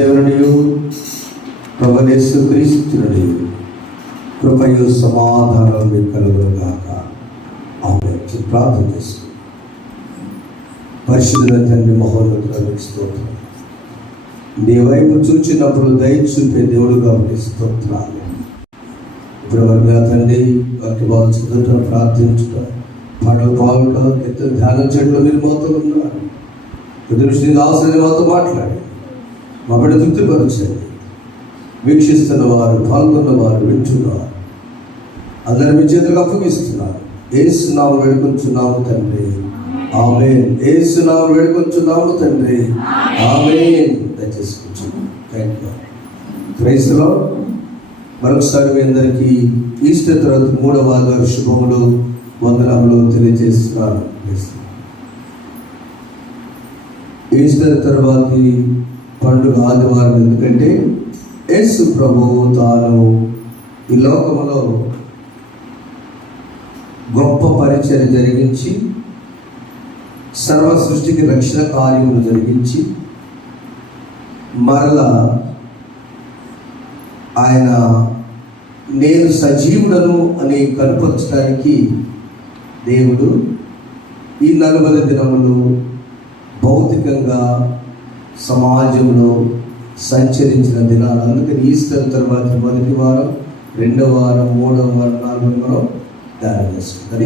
దేవుడు ప్రభువైన యేసుక్రీస్తుని కృపయు సమాధానం మీకు కలుగునుగాక. ఆమేన్. ప్రార్థన చేసుకుందాం. పరిశుద్ధుడైన తండ్రి, మహోన్నతుడైన స్తోత్రం. నీ వైపు చూచినప్పుడు దయ చూపే దేవుడు కాబట్టి స్తోత్రాలు. ఇప్పుడు వర్గా తండ్రి వాటి వాళ్ళు చదువుట, ప్రార్థించుట, పాటలు పాడుట, కీర్తన ధ్యానం చేయడంలో మీరు మాతో ఉన్నారు. దృష్టి ఆశ్రయం మాతో మాట్లాడి మా బిడ్డ తృప్తిపరచండి. వీక్షిస్తున్న వారు, పాల్గొన్న వారు, వింటున్నారు, అందరినీ మీ చేతులకు అప్పగిస్తున్నారు. యేసు నామమున వేడుకొంచున్నాము తండ్రి, ఆమేన్. యేసు నామమున వేడుకొంచున్నాము తండ్రి, ఆమేన్. దయచేసి కూర్చోండి. Thank you. Praise the Lord. మరొకసారి మీ అందరికీ ఈస్టర్ తర్వాత 3వ ఆదివారం శుభములు, వందనములు తెలియజేస్తున్నాను. ఈస్టర్ తర్వాతి పండుగ ఆదివారం. ఎందుకంటే యేసు ప్రభువు తాను ఈ లోకములో గొప్ప పరిచర్య జరిగించి, సర్వ సృష్టికి రక్షణ కార్యములు జరిగించి, మరలా ఆయన నేను సజీవుడను అని కనుపరచడానికి దేవుడు ఈ 40 దినములు భౌతికంగా సమాజంలో సంచరించిన దినాలు. అందుకని ఈస్టర్ తర్వాత మొదటి వారం, 2వ వారం, 3వ వారం, 4వ వారం ధ్యానం చేసుకుంటారు.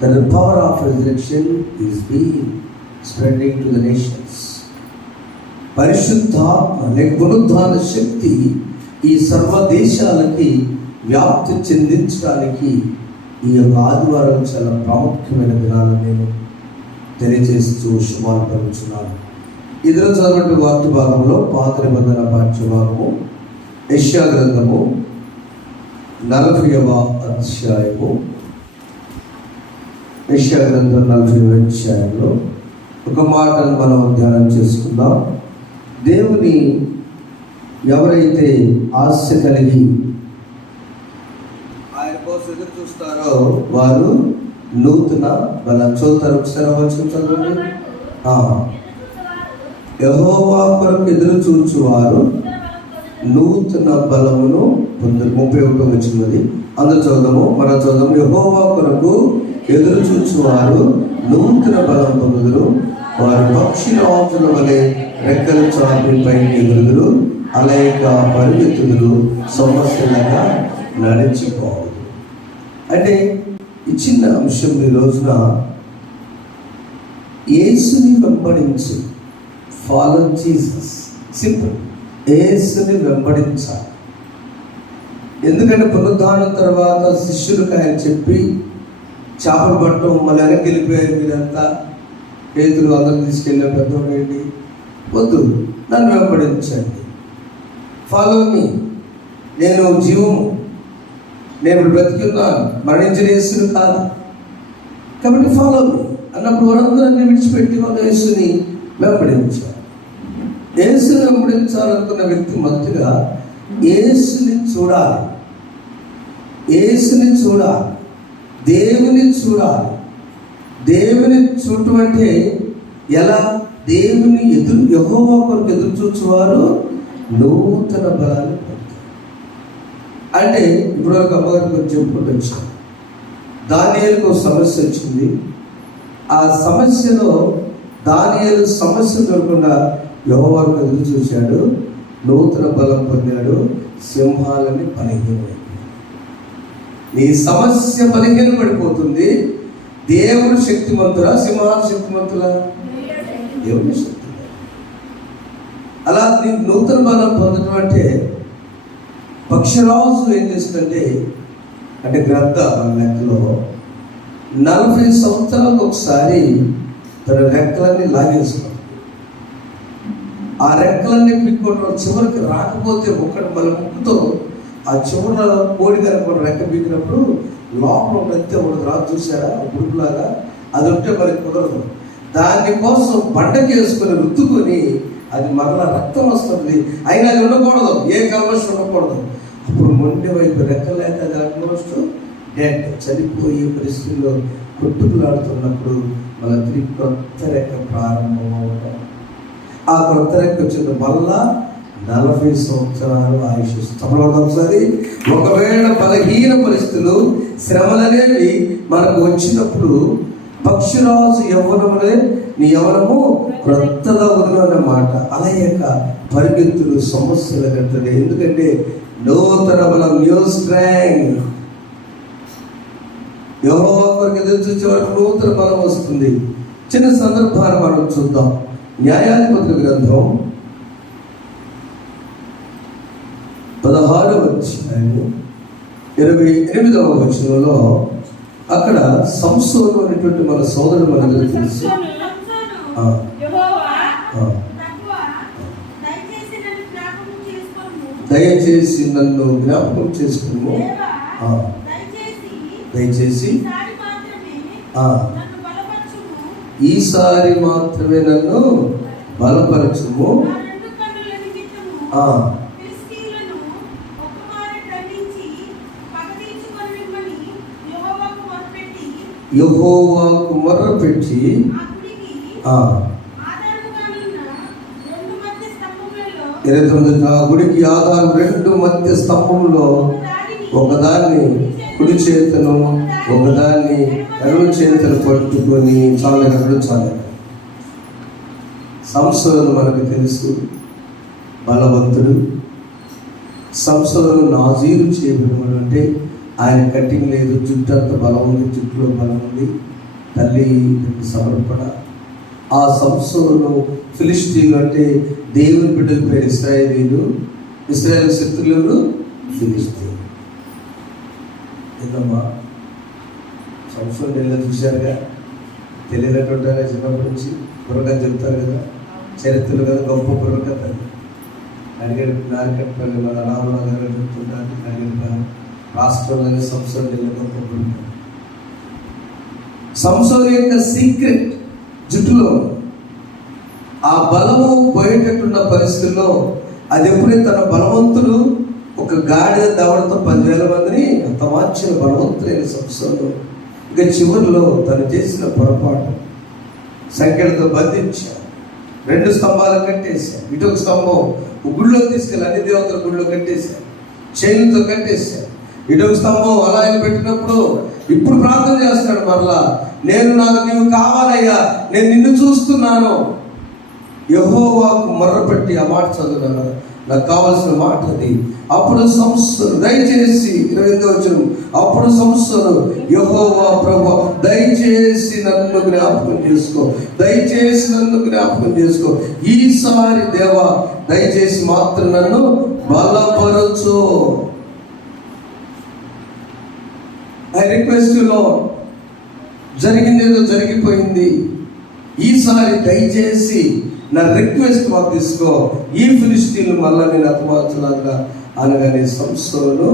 The power of resurrection is being spreading to the nations. పరిశుద్ధాత్మ లేక పునరుద్ధాన శక్తి ఈ సర్వ దేశాలకి వ్యాప్తి చెందించడానికి ఈ యొక్క ఆదివారం చాలా ప్రాముఖ్యమైన దినాలను నేను తెలియజేస్తూ శుభాపరుచున్నాను. ఇద్దరు చదివిన వాక్య భాగంలో పాత నిబంధన పాఠ్యభాగము యెషయా గ్రంథము 40వ అధ్యాయము. యెషయా గ్రంథం 40వ అధ్యాయంలో ఒక మాటను మనం ధ్యానం చేసుకుందాం. దేవుని ఎవరైతే ఆశ కలిగి ఆయన కోసం ఎదురు చూస్తారో వారు నూతన బలం చూస్తారు. ఒకసారి వచ్చిన చదవండి. యెహోవా కొరకు ఎదురు చూచువారు నూతన బలమును పొందుతారు. 31వ వచనది. అందరూ చదువుదాము, మనం చదువుదాము. యెహోవా కొరకు ఎదురు చూచువారు నూతన బలం పొందుదురు. వారు పక్షిరాజుల వలె రెక్కలు చాపి పైకి ఎగురుదురు. అలయక పరిగెత్తుదురు, సమస్యలుగా నడిచిపోదు. అంటే ఈ చిన్న అంశం ఈ రోజున యేసుని వెంబడించు. Follow Jesus. సింపుల్. యేసుని వెంబడించాలి. ఎందుకంటే పునరుద్ధానం తర్వాత శిష్యులకు ఆయన చెప్పి చేపలు పట్టడం, మళ్ళీ వెనక్కి వెళ్ళిపోయారు మీరంతా, పేతురు అందరూ తీసుకెళ్ళే పెద్దవాడు ఏంటి, వద్దు, నన్ను వెంబడించండి. Follow me. నేను జీవము, నేను బ్రతికున్నాను, మరణించిన యేసుని కాదు, కాబట్టి ఫాలో మీ అన్నప్పుడు వారందరినీ విడిచిపెట్టి వాళ్ళ యేసుని వెంబడించారు. యేసుని వెంబడించాలనుకున్న వ్యక్తి మొదటిగా యేసుని చూడాలి. యేసుని చూడాలి, దేవుని చూడాలి. దేవుని చూడటం అంటే ఎలా? దేవుని యెహోవా కొరకు ఎదురు చూచువారు నూతన బలాన్ని పొందుతారు. అంటే ఇప్పటివరకు అమ్మగారికి కొంచెం చెప్పుకుంటూ వచ్చాను. దానియేలుకు ఒక సమస్య వచ్చింది. ఆ సమస్యలో దానియేలు సమస్య దొరకకుండా యెహోవాకు ఎదురు చూశాడు, నూతన బలం పొందాడు. సింహాలని బలహీనమైంది. నీ సమస్య బలహీన పడిపోతుంది. దేవుడు శక్తిమంతుడా, సింహాలు శక్తిమంతులా? దేవుని శక్తి. అలా నీకు నూతన బలం పొందడం అంటే పక్షిరాజు ఏం చేస్తుందంటే, అంటే గ్రద్ద మన లెక్కలో 40 సంవత్సరాలకు ఒకసారి తన రెక్కలన్నీ లాగేసుకుంటుంది. ఆ రెక్కలన్నీ పిక్కోవడం చివరికి రాకపోతే ఒకటి మన ముక్కుతో ఆ చివర కోడి కనుక రెక్క పీకినప్పుడు లోపల ప్రతి ఒకటి రాజు చూసారా గురుపులాగా, అది ఉంటే మనకి కుదరదు. దానికోసం బండకి వేసుకొని రుద్దుకొని అది మరలా రక్తం వస్తుంది. అయినా అది ఉండకూడదు, ఏ కల్మషం ఉండకూడదు. అప్పుడు మొండి వైపు రెక్కలేక అది ఆల్మోస్ట్ డెడ్, చనిపోయే పరిస్థితుల్లో కొట్టుకులాడుతున్నప్పుడు మన తిరిగి కొత్త రెక్క ప్రారంభం అవడం. ఆ కొత్త రెక్క వచ్చిన మళ్ళా 40 సంవత్సరాలు ఆయుష్. ఒకసారి ఒకవేళ బలహీన పరిస్థితులు, శ్రమలనేవి మనకు వచ్చినప్పుడు పక్షిరాజు యవ్వనములే నీ యవ్వనము క్రొత్తగా వదులు అన్నమాట. అలాయక పరిగెత్తులు సమస్యలు కట్టండి. ఎందుకంటే నూతన బలం, న్యూ స్ట్రెంగ్త్. యెహోవా కొరకు ఎదురు చూసే వరకు నూతన బలం వస్తుంది. చిన్న సందర్భాన్ని మనం చూద్దాం. న్యాయాధిపతుల గ్రంథం 16వ అధ్యాయము 28వ వచనంలో అక్కడ సంసోను అనేటువంటి మన సోదరుడు మనకు తెలుసు. దయచేసి నన్ను జ్ఞాపకం చేసుకును, దయచేసి ఈసారి మాత్రమే నన్ను బలపరచుము. యెహోవాకు మొర్రపెట్టి గుడికి ఆధారం 2 మధ్య స్తంభంలో ఒకదాన్ని కుడి చేతను ఒకదాన్ని ఎడమ చేతను పట్టుకొని చాలు. సంసోను మనకు తెలుసు, బలవంతుడు. సంసోను నాజీరు చేయబడిన అంటే ఆయన కటింగ్ లేదు, జుట్టు అంత బలం ఉంది, జుట్టులో బలం ఉంది, తల్లి సమర్పణ. ఆ సంసోను ఫిలిష్తీయులు అంటే దేవుని బిడ్డల పేరు ఇశ్రాయేలీలు, ఇశ్రాయేలు శత్రులు ఫిలిష్తీయులు. ఏందమ్మా సంసోను ఎలా చూశారుగా, తెలియనట్టుంటారా? చిన్నప్పటి నుంచి బుర్రకథ చెప్తారు కదా, చరిత్రలు కదా, గొప్ప బుర్రకథ. నారికట్పల్లి మన రామరావు గారు చెప్తుంటారు. నారికట్పల్లి రాష్ట్రంలోనే సంసోను గొప్ప బుర్రకథ. సంసోను యొక్క సీక్రెట్ జుట్టులో. ఆ బలము పోయేటట్టున్న పరిస్థితుల్లో అది ఎప్పుడైతే తన బలవంతుడు ఒక గాడిద దవడతో 10,000 మందిని హతమార్చిన బలవంతులైన సంసోను ఇక చివరిలో తను చేసిన పొరపాటు, సంఖ్యలతో బంధించారు, 2 స్తంభాలు కట్టేశారు. ఇటు ఒక స్తంభం గుళ్ళో తీసుకెళ్ళి అన్ని దేవతల గుళ్ళో కట్టేశారు, చైన్లతో కట్టేశారు. ఇటు ఒక స్తంభం అలా పెట్టినప్పుడు ఇప్పుడు ప్రార్థన చేస్తాడు మరలా, నాకు నీవు కావాలయ్యా, నేను నిన్ను చూస్తున్నాను. యెహోవాకు మొర్రపెట్టి ఆ మాట చదువుతాను, నాకు కావాల్సిన మాట అది. అప్పుడు సంసోను దయచేసి 28వ వచనం, అప్పుడు సంసోను యెహోవా ప్రభువా దయచేసి నన్ను జ్ఞాపకం చేసుకో, దయచేసి నన్ను జ్ఞాపకం చేసుకో, ఈసారి దేవా దయచేసి మాత్రం నన్ను బలపరచు. ఐ రిక్వెస్ట్ యు లార్డ్, జరిగిందేదో జరిగిపోయింది, ఈసారి దయచేసి నా రిక్వెస్ట్ మాకు తీసుకో, ఈ ఫిలిష్తీయులు మళ్ళా నేను హతమార్చలాగా అనగానే సంసోను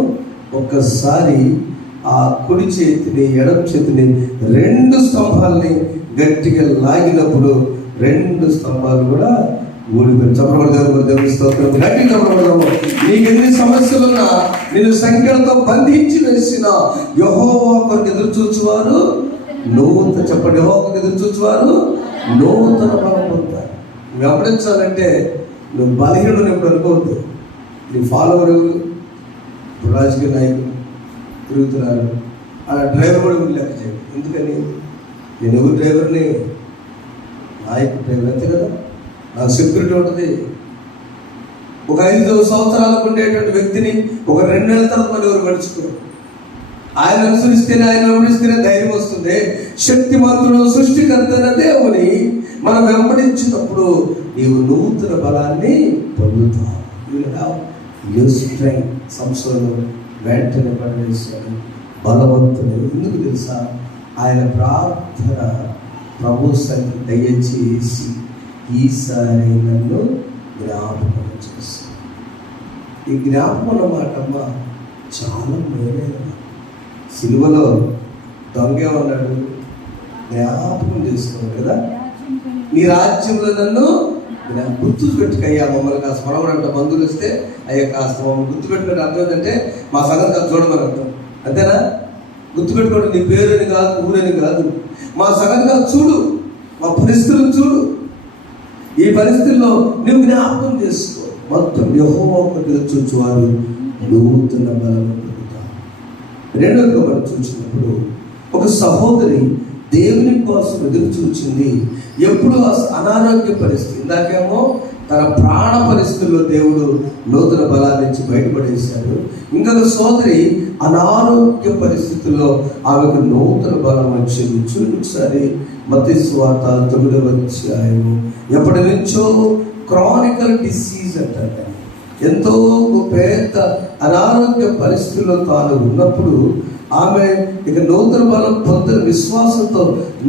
ఒక్కసారి ఆ కుడి చేతిని ఎడమ చేతిని 2 స్తంభాలని గట్టిగా లాగినప్పుడు 2 స్తంభాలు కూడా ఊడిపోయి. చెప్పబడదేవు స్తోత్రం, గట్టి చెప్పబడదాము. నీకు ఎన్ని సమస్యలున్నా నేను సంఖ్యలతో బంధించి వేసిన యెహోవా కొరకు ఎదురు చూచువారు నూతన, చెప్పండి, యెహోవా కొరకు ఎదురు చూచువారు నూతన బలం పొందుతారు. నువ్వు వెంబడించాలంటే నువ్వు బలహీనుడు ఎప్పుడు అనుకోవద్దు. నీ ఫాలోవరు ఇప్పుడు రాజకీయ నాయకులు తిరుగుతున్నారు, ఆ డ్రైవర్ కూడా మీరు లెక్క చేయండి. ఎందుకని నేను ఎవరు డ్రైవర్ని, నాయకుడు డ్రైవర్ అంతే కదా. నాకు సెక్యూరిటీ ఉంటుంది. ఒక 5 సంవత్సరాలకు ఉండేటువంటి వ్యక్తిని ఒక 2 నెలల తర్వాత మళ్ళీ ఎవరు గడుచుకోరు. ఆయన అనుసరిస్తేనే, ఆయన వెంబడిస్తేనే ధైర్యం వస్తుంది. శక్తిమంతుడు సృష్టికర్త దేవుని మనం వెంబడించినప్పుడు నీవు నూతన బలాన్ని పొందుతావు. సంసోను వెంటనే పడవేశాడు, బలవంతుడు. ఎందుకు తెలుసా? ఆయన ప్రార్థన ప్రభు సన్నిధికి దయచేసి ఈసారి నన్ను జ్ఞాపకం చేసి. ఈ జ్ఞాపకం అన్నమాట చాలా మేలైన. సిలువలో దొంగే ఉన్నాడు, జ్ఞాపకం చేసుకున్నాడు కదా, నీ రాజ్యంలో నన్ను గుర్తు పెట్టుకయ్యా. మమ్మల్ని కాస్త మనవడంట బంధువులు వస్తే అయ్యా కాస్త మమ్మల్ని గుర్తు పెట్టుకుంటే అర్థం ఏంటంటే మా సంగతి చూడమని అర్థం, అంతేనా? గుర్తుపెట్టుకోండి, నీ పేరుని కాదు, ఊరని కాదు, మా సంగతిగా చూడు, మా పరిస్థితులను చూడు. ఈ పరిస్థితుల్లో నువ్వు జ్ఞాపకం చేసుకో. మొత్తం యెహోవాకు చూచువారు నూతన బలం పొందుతారు. రెండోదిగా మనం చూసినప్పుడు ఒక సహోదరి దేవుని కోసం ఎదురు చూచింది. ఎప్పుడు అనారోగ్య పరిస్థితి, ఇందాకేమో తన ప్రాణ పరిస్థితుల్లో దేవుడు నూతన బలాన్ని ఇచ్చి బయటపడేశాడు. ఇంకొక సోదరి అనారోగ్య పరిస్థితుల్లో ఆమెకు నూతన బలం వచ్చింది. చూడండి ఒకసారి మత్తయి సువార్త 9వ అధ్యాయము. ఎప్పటి నుంచో క్రానికల్ డిసీజ్ అంటారు, ఎంతో పెద్ద అనారోగ్య పరిస్థితుల్లో తాను ఉన్నప్పుడు ఆమె ఇక నూతన బలం పొందిన విశ్వాసంతో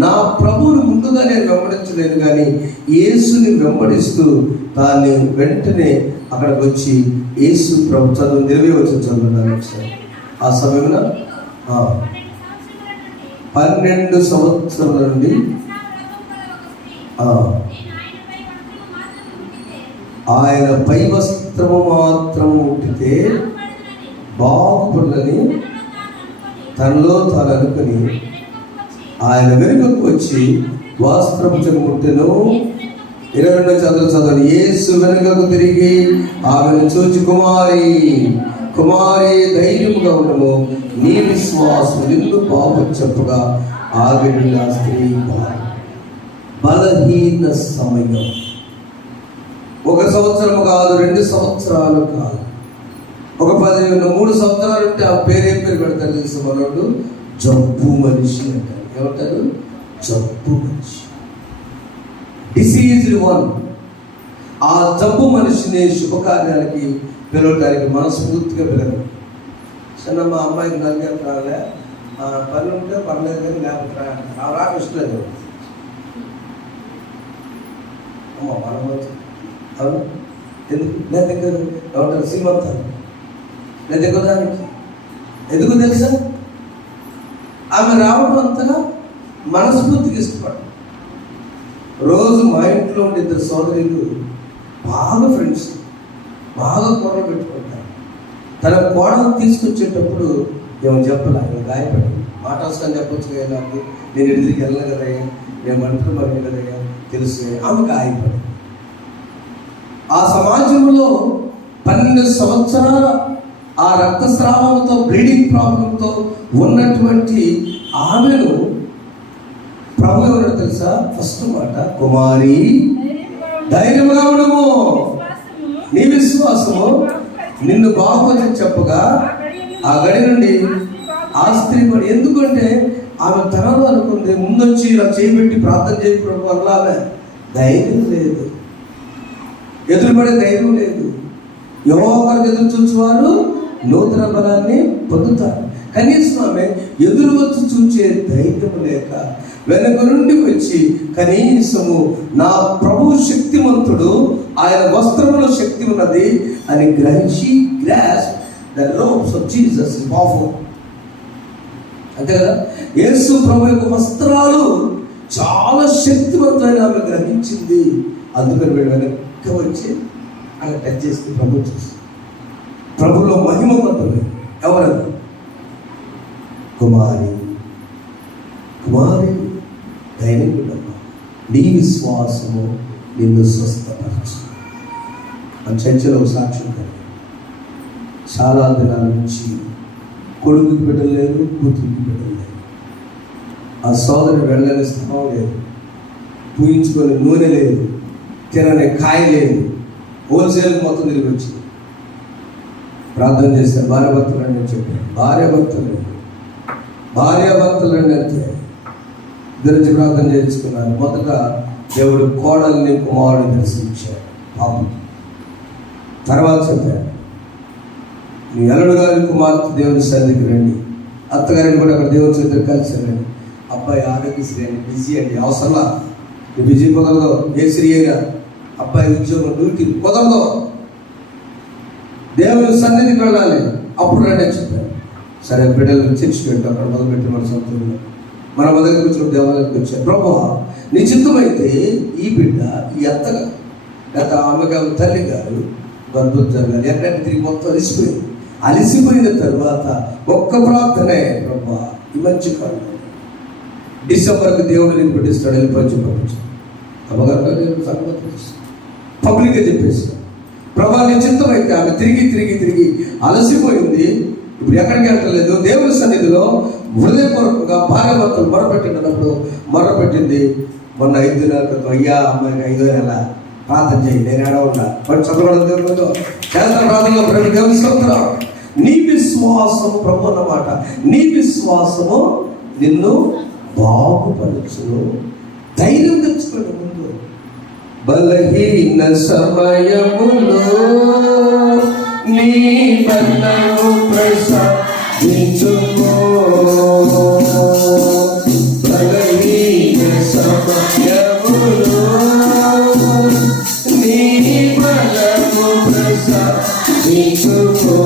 నా ప్రభువుని ముందుగా నేను వెంబడించలేదు, కానీ యేసుని వెంబడిస్తూ దాన్ని వెంటనే అక్కడికి వచ్చి యేసు ప్రభు చదువు 20 వచ్చి చదువున్నాను. ఆ సమయంలో 12 సంవత్సరాల నుండి ఆయన పై వస్త్రము మాత్రము ఉంటే బాగుపడని తనలో తాను అనుకుని ఆయన వెనుకకు వచ్చి వస్త్రము చెముట్టెను. 22 చదవండి. యేసు వెనుకకు తిరిగి ఆమెను చూచి, కుమారి కుమారి ధైర్యముగా ఉండము, నీ విశ్వాసం నిన్ను బాగు చెప్పగా ఆగిన స్త్రీ బలహీన సమయం. 1 సంవత్సరం కాదు, 2 సంవత్సరాలు కాదు, ఒక 3 సంవత్సరాలు ఉంటే ఆ పేరేం పేరు పెడతారు తెలుసు మనోడు? జబ్బు మనిషి అంటారు. ఏమంటారు? జబ్బు మనిషి, డిసీజ్డ్ వన్. ఆ జబ్బు మనిషిని శుభకార్యాలకి పిలవటానికి మనస్ఫూర్తిగా పిలవరు. చిన్న మా అమ్మాయికి నలుగురు రాలే, పని ఉంటే పర్లేదు, కానీ లేకపోతే రాక ఇష్టలేదు. అమ్మ మనం అవును ఎందుకు లేదా ఏమంటారు? శ్రీమంతాలు లేదా దానికి ఎందుకు తెలుసా? ఆమె రావడం అంతగా మనస్ఫూర్తిగా ఇష్టపడ. రోజు మా ఇంట్లో ఉండే 2 సోదరులు బాగా ఫ్రెండ్స్, బాగా కూరలు పెట్టుకుంటారు. తన కోడలు తీసుకొచ్చేటప్పుడు ఏమో చెప్పాలి, ఆయన గాయపడి మాట వస్తాను చెప్పొచ్చు కదా, నాకు నేను ఎదురికి వెళ్ళను కదయ్యా, నేను మంటలు మరిగి కదయ్యా తెలుసు. ఆమె గాయపడి ఆ సమాజంలో 12 సంవత్సరాల ఆ రక్తస్రావంతో బ్లీడింగ్ ప్రాబ్లంతో ఉన్నటువంటి ఆమెను ప్రభు ఎవరో తెలుసా? ఫస్ట్ మాట, కుమారి ధైర్యముగా ఉండము, నీ విశ్వాసము నిన్ను బాగుపని చెప్పగా ఆ గడి నుండి ఆ స్త్రీ పడి. ఎందుకంటే ఆమె తనలో అనుకుంది, ముందొచ్చి ఇలా చేయబెట్టి ప్రార్థన చేయడం వల్ల ఆమె ధైర్యం లేదు, ఎదురుపడే ధైర్యం లేదు. యెహోవాకు ఎదురు చూచేవారు నూతన బలాన్ని పొందుతారు. కనీసం ఆమె ఎదురు వచ్చి చూచే ధైర్యం లేక వెనక నుండి వచ్చి కనీసము నా ప్రభు శక్తిమంతుడు, ఆయన వస్త్రములో శక్తి ఉన్నది అని గ్రహించి grasp the robes of Jesus powerful. అంతే కదా? యేసు ప్రభు యొక్క వస్త్రాలు చాలా శక్తివంతమైన ఆమె గ్రహించింది. అందుకని వీడు వెనక్కి వచ్చి అలా టచ్ చేస్తే ప్రభు చూసి ప్రభులో మహిమ పొందలేదు. ఎవరది? కుమారి కుమారి ధైర్యం, నీ విశ్వాసము నిన్ను స్వస్థపరచు. మన చర్చలో సాక్ష్యం కలిగి చాలా దినాల నుంచి కొడుకుకి బిడ్డలేదు, కూతురికి బిడ్డలేదు. ఆ సోదరుడు వెళ్ళని స్థలం లేదు, పూయించుకొని నూనె లేదు, తినని కాయ లేదు, హోల్సేల్ మొత్తం తిరిగి వచ్చి ప్రార్థన చేశారు. భార్యాభర్తలు అని చెప్పారు. భార్యాభర్తలు అంటే గురించి ప్రార్థన చేయించుకున్నారు. మొదట దేవుడు కోడల్ని కుమారుడు దర్శించాడు పాపం. తర్వాత చెప్పాడు, నీ అల్లుడు గారి కుమార్తె దేవుని సన్నిధికి రండి, అత్తగారిని కూడా అక్కడ దేవుని సన్నిధికి కలిసి రండి. అబ్బాయి ఆరోగ్యశ్రీ అండి, బిజీ అండి, అవసరంలా బిజీ కుదరదు. ఏ శ్రీ అయినా అబ్బాయి ఉద్యోగం డ్యూటీ కుదరదు, దేవుని సన్నిధికి వెళ్ళాలి, అప్పుడు రండి అని చెప్పారు. సరే బిడ్డలు చర్చి పెట్టు, అక్కడ మొదలుపెట్టి మన సొంతంలో మన మొదటి వచ్చిన దేవాలయానికి వచ్చారు. ప్రభువా నీ చిత్తమైతే ఈ బిడ్డ ఈ అత్తగా గత ఆమెగా తల్లి గారు అద్భుతం జరగాలి. ఎక్కడైనా తిరిగి మొత్తం అలిసిపోయింది. అలిసిపోయిన తర్వాత ఒక్క ప్రార్థనే, ప్రభువా ఈ మధ్య కాలం డిసెంబర్కి దేవుడు నేను పెట్టిస్తాడు, వెళ్ళిపోయి పంపించాను. అమ్మగారు సంగతి పబ్లిక్గా చెప్పేస్తాను. ప్రభా నీ చిత్తం అయితే ఆమె తిరిగి అలసిపోయింది. ఇప్పుడు ఎక్కడికి వెళ్ళలేదు. దేవుని సన్నిధిలో హృదయపూర్వకంగా భార్య భర్తలు మొరపెట్టినప్పుడు మొరపెట్టింది. మొన్న 5 దినాల క్రితం, అయ్యా అమ్మాయికి 5వ నెల ప్రార్థన చేయి, నేను ఏడవన్నా బట్ చదవడం దేవునితో చేత ప్రార్థనలో దేవుని స్తోత్రం. నీ విశ్వాసం ప్రభు అన్నమాట, నీ విశ్వాసము నిన్ను బాగుపరచును. ధైర్యం తెచ్చుకోండి. ముందు బలహీన సమయములో నీ బలము ప్రసాదించుకో. బలహీన సమయములో నీ బలము ప్రసాదించుకో.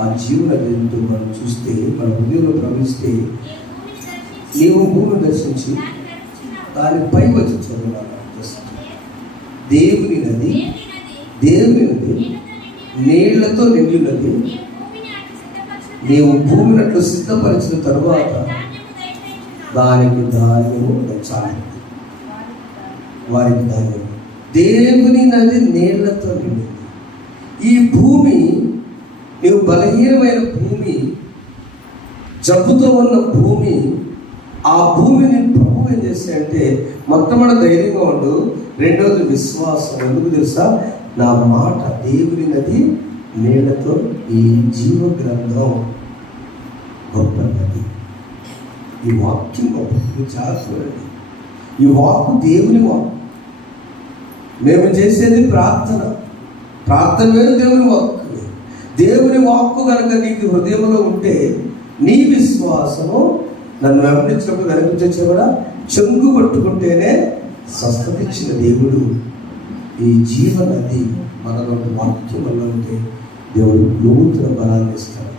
ఆ జీవన జంతువు మనం చూస్తే, మన హృదయంలో ప్రవహిస్తే, నీవు భూమిని దర్శించి దానిపై వచ్చి చదువు. దేవుని నది నీళ్లతో నిండినది. నీవు భూమిని అట్లు సిద్ధపరిచిన తరువాత దానికి ధాన్యము దచ్చాలి. వారికి ధాన్యము. దేవుని నది నీళ్లతో నిండింది. ఈ భూమి, నీవు బలహీనమైన భూమి, జబ్బుతో ఉన్న భూమి, ఆ భూమిని ప్రభు ఏం చేస్తాయంటే మొట్టమొదటి ధైర్యంగా ఉండు. రెండవది విశ్వాసం. ఎందుకు తెలుసా? నా మాట దేవుని నది నీళ్లతో ఈ జీవ గ్రంథం గొప్ప నది. ఈ వాక్యం గొప్ప. చూడండి, ఈ వాక్కు దేవుని వాక్కు. మేము చేసేది ప్రార్థన వేరు, దేవుని వాక్కు. దేవుని వాక్కు కనుక నీకు హృదయంలో ఉంటే, నీ విశ్వాసము నన్ను వెంబడించినప్పుడు వెనకొచ్చే కూడా చెంగు పట్టుకుంటేనే స్వస్థత ఇచ్చిన దేవుడు. ఈ జీవనది మనలో వాక్యం వల్ల ఉంటే దేవుడు నూతన బలాన్ని ఇస్తాడు.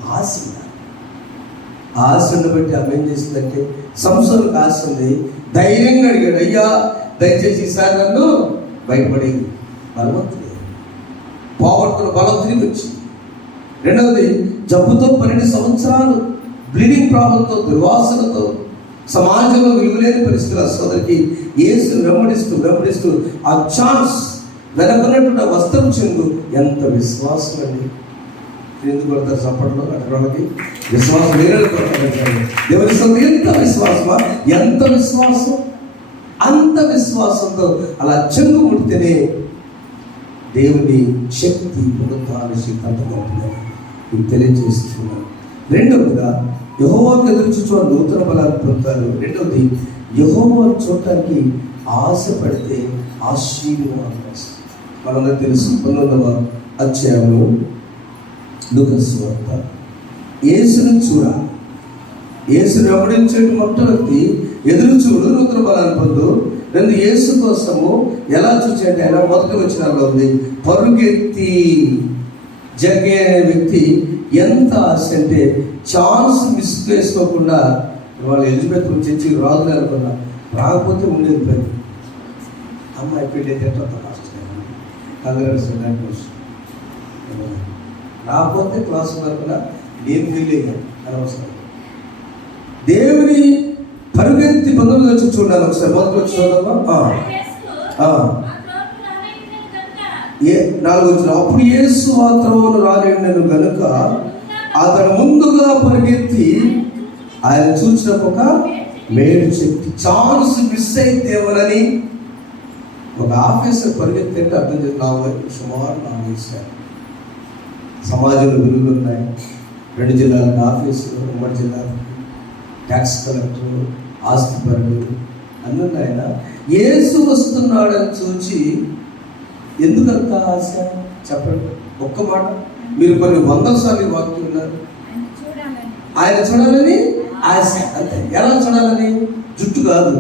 ఆశను బట్టి ఆమె ఏం చేసిందంటే, సంవత్సరాలకు ఆశ ఉంది, ధైర్యంగా అడిగాడు, అయ్యా దయచేసి ఈసారి నన్ను బయటపడేది. బలవంతుడు, పోగొట్టుకున్న బలం తిరిగి వచ్చింది. రెండవది, జబ్బుతో 12 సంవత్సరాలు బ్లీడింగ్ ప్రాబ్లంతో, దుర్వాసనతో, సమాజంలో విలువలేని పరిస్థితుల సోదరికి యేసును వెంబడిస్తూ ఆ ఛాన్స్ వెనకున్నటువంటి వస్త్రం చెందు. ఎంత విశ్వాసం అండి! ఎందుకు కొడతారు చప్పట్లో? అక్కడ వాళ్ళకి విశ్వాసం వేరే కొడతారు. దేవుని సొంత ఎంత విశ్వాసం! అంత విశ్వాసంతో అలా చెంగు ముడితేనే దేవుని శక్తి పునరుత్థాన శక్తి అంతమవుతుందని మీకు తెలియజేస్తున్నాను. రెండవదిగా, యెహోవాకు ఎదురుచూచు నూతన బలాన్ని పొందుతారు. రెండవది, యెహోవాను చూడటానికి ఆశపడితే ఆశీర్వాదం వస్తుంది. మనందరూ తెలుసు 19వ అధ్యాయంలో లూకాసు సువార్త, యేసును చూడాలి. యేసును వెంబడించే మొట్టమొదటి ఎదురు చూడు, నూతన బలాన్ని పొందు. రెండు, యేసు కోసము ఎలా చూసాడంటే, ఆయన మొదటి వచనాల్లో ఉంది, పరుగెత్తి. జగ్గే అనే వ్యక్తి ఎంత ఆశ అంటే ఛాన్స్ మిస్ చేసుకోకుండా, వాళ్ళు ఎలిజబెత్ చర్చికి రాదులే అనుకున్నా, రాకపోతే ఉండేది పెద్ద అమ్మాయి పెళ్ళి అయితే ఎంత కష్టం. కంగ్రాట్స్. రాకపోతే క్లాస్ అనుకున్నా నేను ఫెయిల్ అయ్యాను అనవసరం. దేవుని పరుగెత్తి 19 వచ్చి చూడాలి. ఒకసారి మొదటి వచ్చి చూద్దామా? 4 వచ్చిన, అప్పుడు యేసు ఆ త్రోవను రాలేడెను గనుక అతను ముందుగా పరిగెత్తి ఆయన చూసిన ఒక మేలు చెప్పి, ఛాన్స్ మిస్ అయితేమోనని. ఒక ఆఫీసర్ పరిగెత్తి అంటే అర్థం చేసి సుమారు 4 వేశారు. సమాజంలో విలువలు ఉన్నాయి. 2 జిల్లాలకు ఆఫీసులు, ఉమ్మడి జిల్లాలకు ట్యాక్స్ కలెక్టర్, ఆస్తిపరుడు అన్నీ ఉన్నాయన. యేసు వస్తున్నాడని చూచి ఎందుకంత ఆశ చెప్పండి? ఒక్క మాట. మీరు కొన్ని 100 సార్లు వాక్యం ఉన్నారు. ఆయన చూడాలని ఆశ. అంతే. ఎలా చూడాలని? జుట్టు కాదు,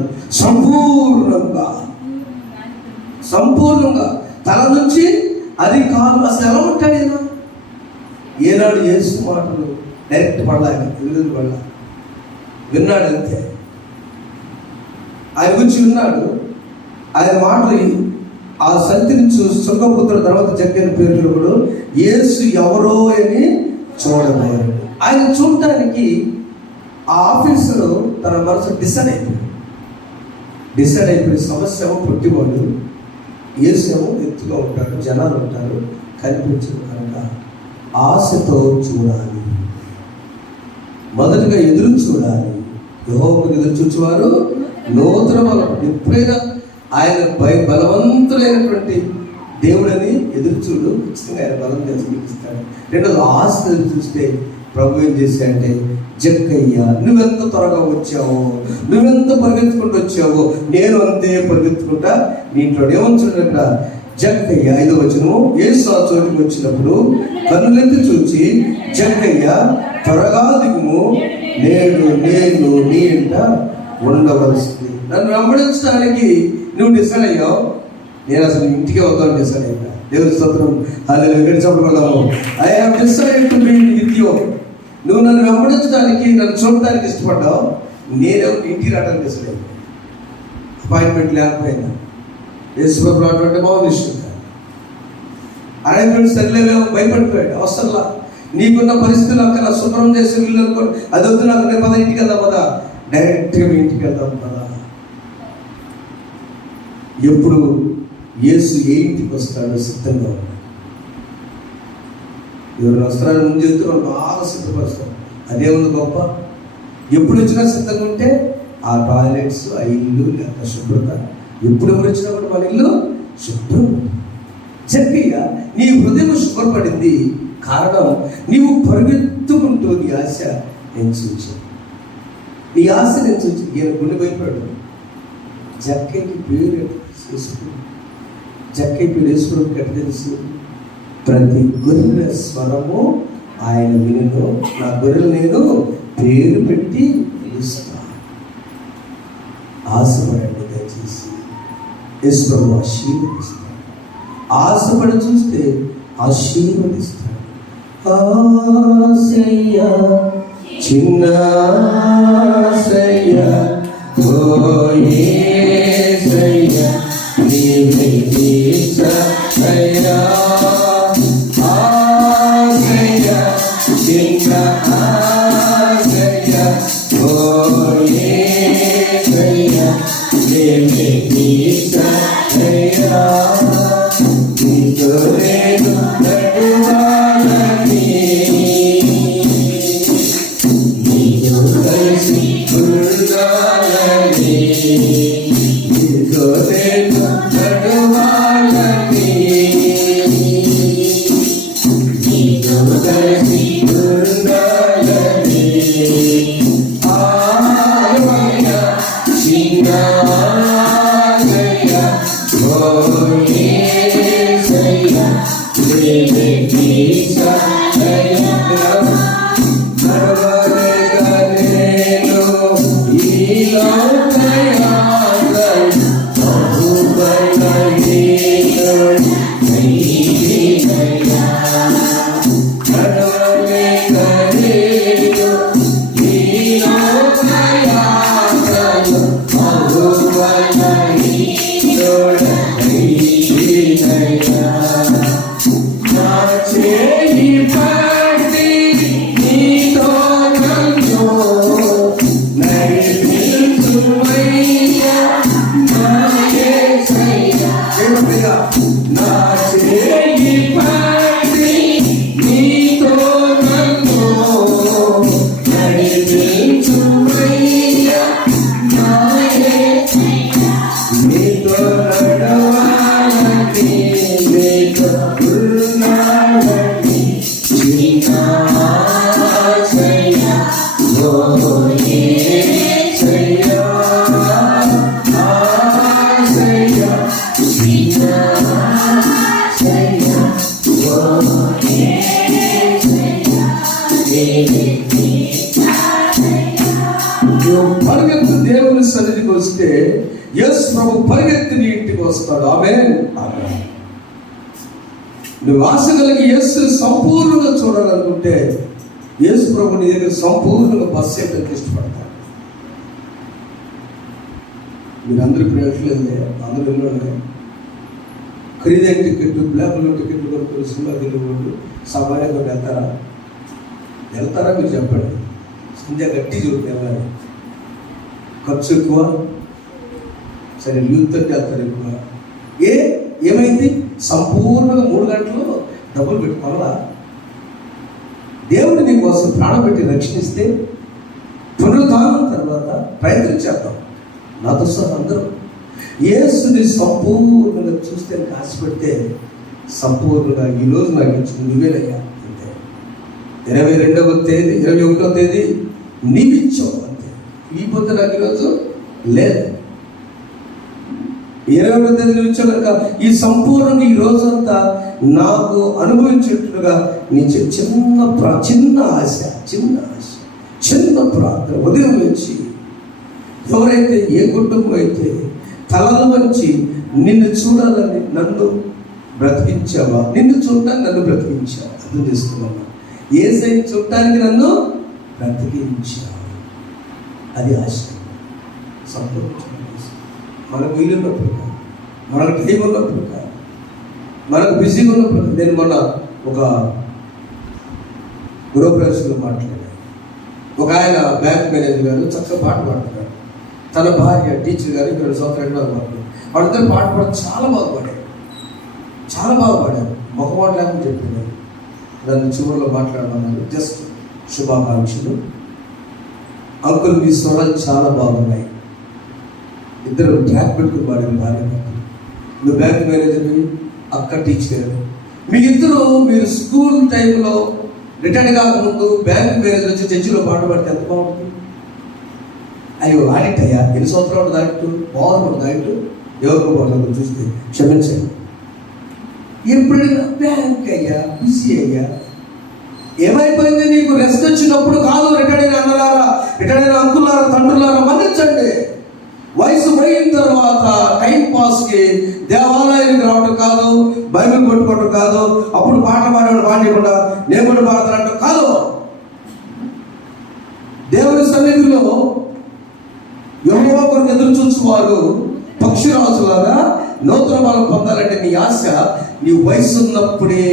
సంపూర్ణంగా తల నుంచి అది కాదు. అసలు ఎలా ఉంటాడు ఈయన? ఏనాడు యేసు మాటలు డైరెక్ట్ పడలేక విన్నాడు అంతే. ఆయన గురించి విన్నాడు. ఆయన మాటలు ఆ సంతి నుంచి సుఖపుత్రుడు తర్వాత జగ్గైన పేరు యేసు ఎవరో అని చూడబోయాడు. ఆయన చూడటానికి ఆ ఆఫీసులో తన మనసు డిసైడ్ అయిపోయి సమస్య ఏమో పుట్టివాడు, యేసు ఏమో ఎత్తుగా ఉంటాడు, జనాలు ఉంటారు, కనిపించదు కనుక ఆశతో చూడాలి. మొదటిగా ఎదురు చూడాలి. యెహోవాకు ఎదురు చూచేవారు నూతన బలం. ఎప్పుడైనా ఆయన బలవంతుడైనటువంటి దేవుడని ఎదురు చూడు, ఖచ్చితంగా ఆయన బలం చూపిస్తాడు. రెండోది ఆశ ఎదురు చూస్తే ప్రభు ఏం చేశాడంటే, జక్కయ్య నువ్వెంత త్వరగా వచ్చావో, నువ్వెంత పరిగెత్తుకుంటూ వచ్చావో, నేను అంతే పరిగెత్తుకుంటా నీ ఇంట్లో ఏమంటున్నాడు అక్కడ. జక్కయ్య 5వ వచనము, యేసు ఆ చోటుకి వచ్చినప్పుడు కన్నులెత్తి చూచి, జక్కయ్య త్వరగా దిగుము, నేను నీ ఇంట ఉండవలసింది. నన్ను వెంబడించడానికి నువ్వు డిసైడ్ అయ్యావు, నేను అసలు ఇంటికే వద్దాను డిసైడ్ అయ్యా. దేవుని స్తోత్రం, హల్లెలూయా. గడిచబడగలము. I have decided to be with you. నువ్వు నన్ను వెంబడించడానికి, నన్ను చూడడానికి ఇష్టపడ్డావు, నేను ఇంటికి రావడానికి డిసైడ్ అయ్యా. అపాయింట్మెంట్ లేకపోయినా యేసుప్రభు రావడం బాగుంది ఇష్టం కాదు. ఆయన సరిలేవేమో భయపడిపోయాడు. అవసరంలా నీకున్న పరిస్థితులు అక్కడ శుభ్రం చేసి వీళ్ళు అనుకో, అది వద్దు నాకు, నేను పద ఇంటికి వెళ్దాం పదా, డైరెక్ట్గా మీ ఇంటికి వెళ్దాం పదా. ఎప్పుడు యేసు ఏ ఇంటికి వస్తాడో సిద్ధంగా ఉన్నాడు. ఎవరు వస్త్రాలు ముందు చెప్తున్నారు, బాగా సిద్ధపరుస్తాడు. అదేముంది గొప్ప. ఎప్పుడు వచ్చినా సిద్ధంగా ఉంటే ఆ టాయిలెట్స్, ఆ ఇల్లు లేక శుభ్రత, ఎప్పుడు ఎవరు వచ్చినా కూడా మన ఇల్లు శుభ్రం. చెప్పిగా నీ హృదయం శుభ్రపడింది. కారణం నీవు పరిగెత్తుకుంటూ నీ ఆశ నేను చూచాను. నీ ఆశ నేను చూచి ఈయన గుండె భయపడు. జక్కయ్యకి పేరు చేసుకుని, జక్కయ్య పేరు వేసుకోవడం ఎట్లా తెలుసు? ప్రతి గొర్రెల స్వరము ఆయన వినును, నా గొర్రెలు నేను పేరు పెట్టి పిలుస్తాను. ఆశపడండి దయచేసి, యేసు ఆశీర్వదిస్తాడు. ఆశపడి చూస్తే ఆశీర్వదిస్తాడు. ఆశయ్య చిన్న ఆశయ్య ఓ యేసయ్య నీవే యేసయ్య. ఆశయ్య చిన్న ఆశయ్య ఓ యేసయ్య నీవే యేసయ్య. నీతో నేను నడువాలని, నీతో కలిసి ఉండాలని, నీతో నేను నడువాలని, నీతో కలిసి ఉండాలని. ఆలయ చిన్న ఆలయ ఓ యేసయ్య నీవే యేసయ్య. నడవలేక నేను ఈ లోకయాత్రను బహుబలహీనుడు అయ్యా. నడవలేక నేను ఈ లోకయాత్రను బహుబలహీనుడు అయ్యా. బలపరుస్తాడు. ఆమేన్. నువ్వు ఆశ కలిగి యేసు సంపూర్ణంగా చూడాలనుకుంటే యేసు ప్రభు నీ దగ్గర సంపూర్ణంగా బస్ చేయడానికి ఇష్టపడతాడు. మీరందరూ ప్రయోజనలే, అందరూ ఖరీదైన టికెట్లు, బ్లాక్లో టికెట్లు కొనుక్కుని సినిమా తిరిగి సామాన్యంగా వెళ్తారా మీరు చెప్పండి. సంధ్య గట్టి చూడండి, వెళ్ళాలి. ఖర్చు ఎక్కువ, సరే యూత్ అంటే వెళ్తారు ఎక్కువ. ఏమైంది? సంపూర్ణంగా 3 గంటలు డబ్బులు పెట్టుకోవాలా? దేవుడు నీ కోసం ప్రాణం పెట్టి రక్షణిస్తే పునరుద్ధానం తర్వాత ప్రయత్నం చేద్దాం. నాతో సహా అందరూ యేసుని సంపూర్ణంగా చూస్తే ఆశపెడితే సంపూర్ణంగా ఈరోజు నాకు ఇచ్చిన నువ్వేనయ్యా అంతే. 22వ తేదీ 21వ తేదీ నీవిచ్చావు అంతే. ఈ పొద్దు నాకు ఈరోజు లేదు. 21వ తేదీ ఇచ్చావు కనుక ఈ సంపూర్ణంగా ఈ రోజంతా నాకు అనుభవించేట్టుగా నీ చిన్న ఆశ, చిన్న ప్రార్థన ఉదయం నుంచి ఎవరైతే ఏ కుటుంబం అయితే తలలు వంచి నిన్ను చూడాలని నన్ను బ్రతికించావా, నిన్ను చూడటానికి నన్ను బ్రతికించావు, అర్థం చేసుకున్నావా? యేసయ్య చూడటానికి నన్ను బ్రతికించావు, అది ఆశ. సంతోషం మనకు వీలు ఉన్నప్పుడు కాదు, మనకు టైం ఉన్నప్పుడు కాదు, మనకు బిజీగా ఉన్నప్పుడు. నేను మొన్న ఒక గృహప్రవేశంలో మాట్లాడాను. ఒక ఆయన బ్యాంక్ మేనేజర్ గారు చక్కగా పాట పాడుతున్నాడు. తన భార్య టీచర్ గారు 2 సంవత్సరాలు మాట్లాడారు. వాళ్ళిద్దరు పాట పాడి చాలా బాగా పాడారు. మొహమాట లేకుండా చెప్పారు. దాన్ని చివరిలో మాట్లాడమన్నారు. జస్ట్ శుభాకాంక్షలు అంకుల్, మీ స్వరాలు చాలా బాగున్నాయి. ఇద్దరు ట్రాక్ పెట్టుకుని పాడారు భార్య. నువ్వు బ్యాంక్ మేనేజర్ని, అక్క టీచర్, మీ ఇద్దరు మీరు స్కూల్ టైంలో రిటైర్డ్ కాకముందు బ్యాంక్ మేనేజర్ వచ్చి చర్చిలో పాట పాడితే ఎంత బాగుంటుంది. అయ్యో ఆడిట్ అయ్యా, ఎన్ని సంవత్సరాలు దాటు బాగుంటుంది దాటు ఎవరికి బాగుంటుంది చూస్తే క్షమించండి. ఎప్పుడైనా బ్యాంక్ అయ్యా, బిజీ అయ్యా, ఏమైపోయింది? నీకు రెస్ట్ వచ్చినప్పుడు కాదు. రిటైర్డ్ అయిన అన్నలారా, రిటైర్డ్ అయిన అంకులారా, తండ్రులారా మన్నించండి. వయసు పోయిన తర్వాత టైం పాస్కి దేవాలయానికి రావడం కాదు, బైబిల్ కొట్టుకోవడం కాదు, అప్పుడు పాట పాడేవాడు పాడకుండా నేను కూడా పాడతానంట కాదు. దేవుని సన్నిధిలో యెహోవా కొరకు ఎదురు చూసేవారు పక్షిరాజులాగా నూతన బలం పొందాలంటే నీ ఆశ నీ వయసు ఉన్నప్పుడే.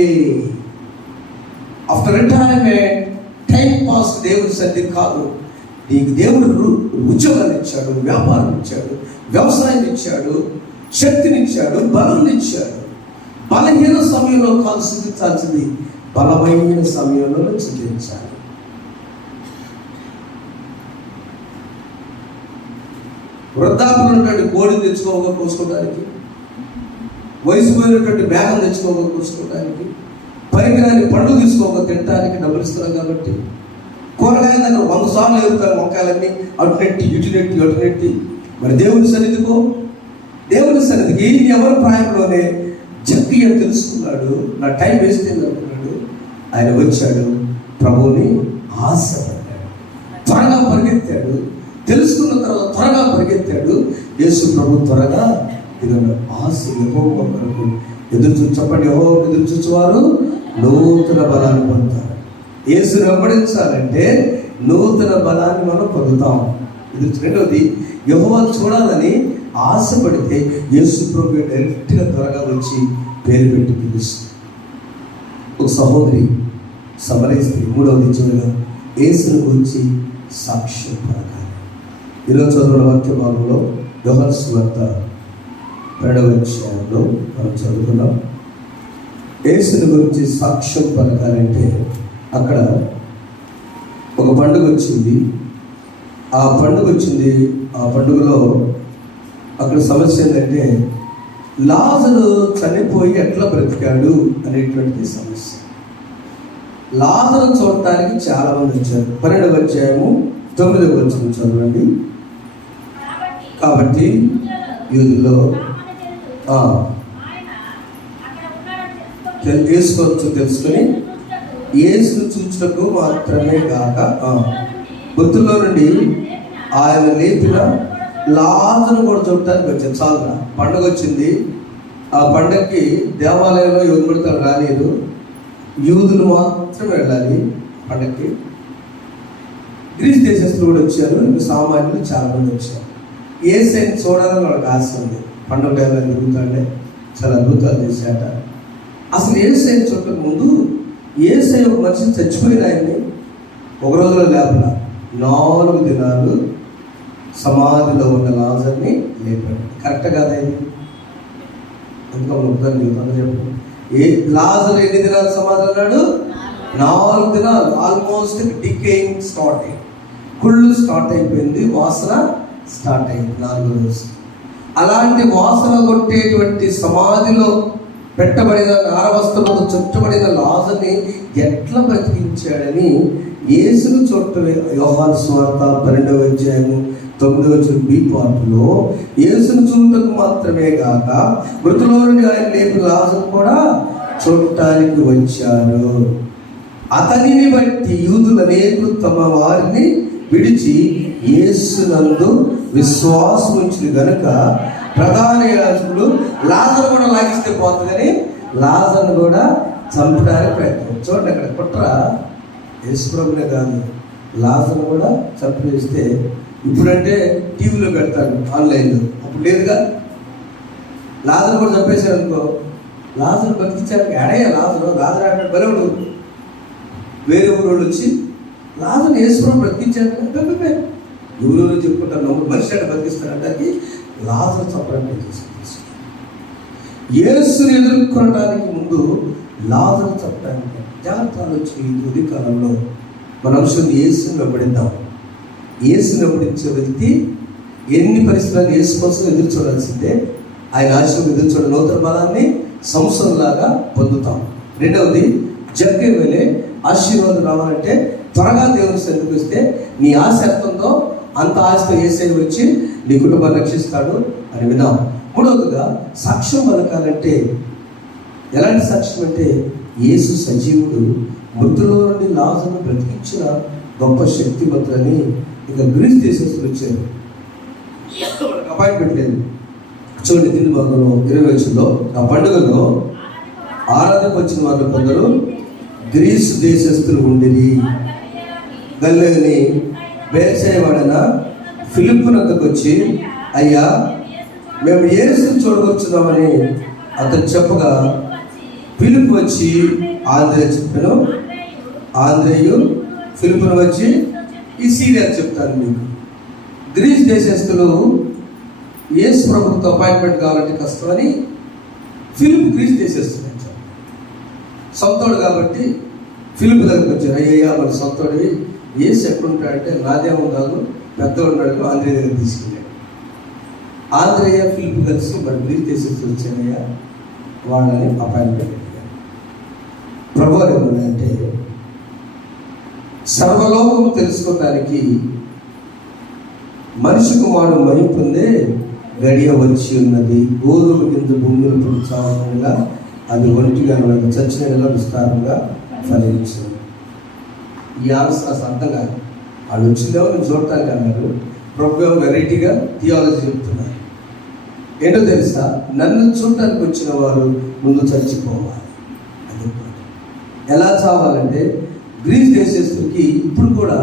ఆఫ్టర్ రిటైర్మెంట్ టైం పాస్ దేవుని సన్నిధి కాదు. నీకు దేవుడు ఉద్యోగాన్ని ఇచ్చాడు, వ్యాపారం ఇచ్చాడు, వ్యవసాయం ఇచ్చాడు, శక్తినిచ్చాడు, బలం ఇచ్చాడు. బలహీన సమయంలో కాదు స్థితించాల్సింది, బలమైన సమయంలో స్థితించాలి. వృద్ధాప్యం ఉన్నటువంటి కోడిని తెచ్చుకోగా కోసుకోవడానికి, వయసు పోయినటువంటి బ్యాగం తెచ్చుకోగా కోసుకోవడానికి, పరికరాన్ని పండు తీసుకోగా తినడానికి డబ్బులు ఇస్తున్నాం కాబట్టి కూరగాయలు దగ్గర 100 సార్లు ఎదుగుతారు. వంకాయలన్నీ అటునెట్టి ఇటునెట్టి. మరి దేవుని సన్నిధికి ఎవరి ప్రాయంలోనే జక్కయ్య తెలుసుకున్నాడు. నా టైం వేస్ట్ అయింది అనుకున్నాడు. ఆయన వచ్చాడు, ప్రభువుని ఆశపడ్డాడు, త్వరగా పరిగెత్తాడు. తెలుసుకున్న తర్వాత త్వరగా పరిగెత్తాడు. యేసు ప్రభు త్వరగా ఇదన్న ఆశ యెహోవా కొరకు ఎదురు చూసి, చెప్పండి, యెహోవా ఎదురు చూసేవారు నూతన బలాన్ని పొందుతారు. యేసుని వెంబడించాలంటే నూతన బలాన్ని మనం పొందుతాం. ఇది రెండవది, యెహోవా చూడాలని ఆశపడితే యేసు ప్రభు డైరెక్ట్గా త్వరగా వచ్చి పేరు పెట్టి పిలుస్తుంది. ఒక సహోదరి సమరయ స్త్రీ 3వ అధ్యాయంలో యేసుని గురించి సాక్ష్యం పలకాలి. ఈరోజు చదువుల వాక్య భాగంలో యోహాను సువార్త 2వ అధ్యాయంలో మనం చదువుకున్నాం. యేసుని గురించి సాక్ష్యం పలకాలంటే అక్కడ ఒక పండుగ వచ్చింది. ఆ పండుగలో అక్కడ సమస్య ఏంటంటే లాజరు చనిపోయి ఎట్లా బ్రతికాడు అనేటువంటి సమస్య. లాజరు చూడటానికి చాలా మంది వచ్చారు. 12వ అధ్యాయము 9వ వచనం చదవండి. కాబట్టి యూదులో తెలుసుకొని యేసును చూచుటకు మాత్రమే కాక మృతుల్లో నుండి ఆయన లేపిన లాజరును కూడా చూడటానికి వచ్చారు. చాలుగా పండుగ వచ్చింది. ఆ పండగకి దేవాలయంలో ఎవరు రాలేదు, యూదులు మాత్రం వెళ్ళాలి పండగకి. గ్రీస్ దేశస్తులు కూడా వచ్చారు, ఇంకా సామాన్యులు చాలా మంది వచ్చారు. యేసయ్యని చూడాలని వాళ్ళకి ఆశ ఉంది. పండుగ టైంలో తిరుగుతాడే చాలా అద్భుతాలు చేశాట. అసలు యేసయ్యని చూడక ముందు యేసయ్య ఒక మనిషిని చచ్చిపోయిన ఆయన్ని ఒక రోజులో లేపల 4 దినాలు సమాధిలో ఉన్న లాజర్ని లేపాడు. కరెక్ట్ కాదా ఇది? అందుకో చెప్పు. లాజర్ ఎన్ని దినాలు సమాధిలో ఉన్నాడు? 4 దినాలు. ఆల్మోస్ట్ డికేయింగ్ స్టార్ట్ అయింది, కుళ్ళు స్టార్ట్ అయిపోయింది, వాసన స్టార్ట్ అయింది 4వ రోజు. అలాంటి వాసన కొట్టేటువంటి సమాధిలో పెట్టబడిన నారవస్త్రములతో చుట్టబడిన లాజర్ని ఎట్లా బ్రతికించాడని యేసును చూడటమే. యోహాను సువార్త 12వ అధ్యాయము 9వ వచనం బి పార్టులో యేసును చూడటకు మాత్రమే కాక మృతులో నుండి ఆయన లేపిన లాజరు కూడా చూడటానికి వచ్చారు. అతనిని బట్టి యూదులు అనేకులు తమ వారిని విడిచి యేసునందు విశ్వాసం ఉంచిన గనుక ప్రధాన యాజకులు లాజరు కూడా లాగిస్తే పోతుందని లాజర్ను కూడా చంపడానికి ప్రయత్నం. చూడండి అక్కడ కుట్ర యేసు ప్రభునే కాదు, లాజర్ను కూడా చంపేస్తే. ఇప్పుడంటే టీవీలో పెడతారు, ఆన్లైన్లో. అప్పుడు లేదుగా. లాజరు కూడా చంపేశారు అనుకో, లాజరు బతికించారు. ఎడయ్యా లాజరు ఆడాడు బలవుడు. వేరే ఊరోళ్ళు వచ్చి లాజరు యేసు ప్రభు బ్రతికించారు. ఎవరు చెప్పుకుంటారు, మనిషి అంటే బతికిస్తారంటే లాజరు చంపడానికి చేస్తారు. యేసుని ఎదుర్కొనడానికి ముందు లాజరు చంపడానికి జాగ్రత్తలు వచ్చి ఉదయ కాలంలో మన అంశం యేసుని వెంబడిద్దాం. యేసుని వెంబడించే వ్యక్తి ఎన్ని పరిస్థితులను యేసు కోసం ఎదురు చూడాల్సిందే. ఆయన ఆశయం ఎదురు చూడ నూతన బలాన్ని సంవత్సరంలాగా పొందుతాం. రెండవది, జరిగే వేళే ఆశీర్వాదం రావాలంటే త్వరగా దేవుని సన్నిధికి వస్తే నీ ఆశ ఎంత ఉందో అంత ఆశతో యేసయ్య వచ్చి నీ కుటుంబాన్ని రక్షిస్తాడు అని విన్నాం. మూడవదిగా, సాక్ష్యం పలకాలంటే ఎలాంటి సాక్ష్యం అంటే యేసు సజీవుడు, మృతులో నుండి లాజరును బ్రతికించిన గొప్ప శక్తిమంతులని. ఇక గ్రీస్ దేశస్తులు వచ్చారు, మనకు అపాయింట్మెంట్ లేదు. చూడండి దీని భాగంలో 20వ వచనంలో, ఆ పండుగలో ఆరాధనకు వచ్చిన వాళ్ళు కొందరు గ్రీసు దేశస్తులు ఉండిరి. గలిలయలోని బేత్సయిదావైన ఫిలిప్పు నద్దకు వచ్చి, అయ్యా మేము యేసుని చూడవచ్చున్నామని అతను చెప్పగా ఫిలిప్పు వచ్చి ఆంధ్రేయ చెప్పాను. ఆంధ్రేయు ఫిలిప్పును వచ్చి ఈ సీరియల్ చెప్తాను మీకు. గ్రీస్ దేశస్తులు యేసు ప్రభుత్వ అపాయింట్మెంట్ కావాలంటే కష్టమని ఫిలిప్ గ్రీస్ దేశస్తులు వచ్చారు. సొంతోడు కాబట్టి ఫిలిప్ దగ్గరికి వచ్చారు. అయ్యయ్యా మన సొంతోడివి, యేసు ఎక్కడుంటాడంటే నాదేమో కాదు, పెద్దోడు ఉన్నాడు, ఆంధ్రేయ దగ్గర తీసుకెళ్ళాడు. ఆంధ్రేయ ఫిలిప్ కలిసి మరి గ్రీస్ దేశస్తులు వచ్చారయ్యా, వాళ్ళని అపాయింట్మెంట్ అడిగారు. ప్రభు ఏమన్నాడంటే, సర్వలోకము తెలుసుకోవడానికి మనిషి కుమారుడు మహిమ పొందే గడియ వచ్చి ఉన్నది. గోధుమ గింజ భూమిలో పుడుచాగా అది ఒంటిగా ఉన్నది, చచ్చిన నెల విస్తారంగా ఫలించింది. ఈ ఆన్సర్ అర్థం కాదు. వాళ్ళు వచ్చిందేమో నేను చూడటానికి అన్నారు. ప్రభు వెరైటీగా థియాలజీ చెప్తున్నారు. ఏంటో తెలుసా, నన్ను చూడటానికి వచ్చిన వారు ముందు చచ్చిపోవాలి. అది ఎలా చావాలంటే, గ్రీస్ దేశస్తులకి ఇప్పుడు కూడా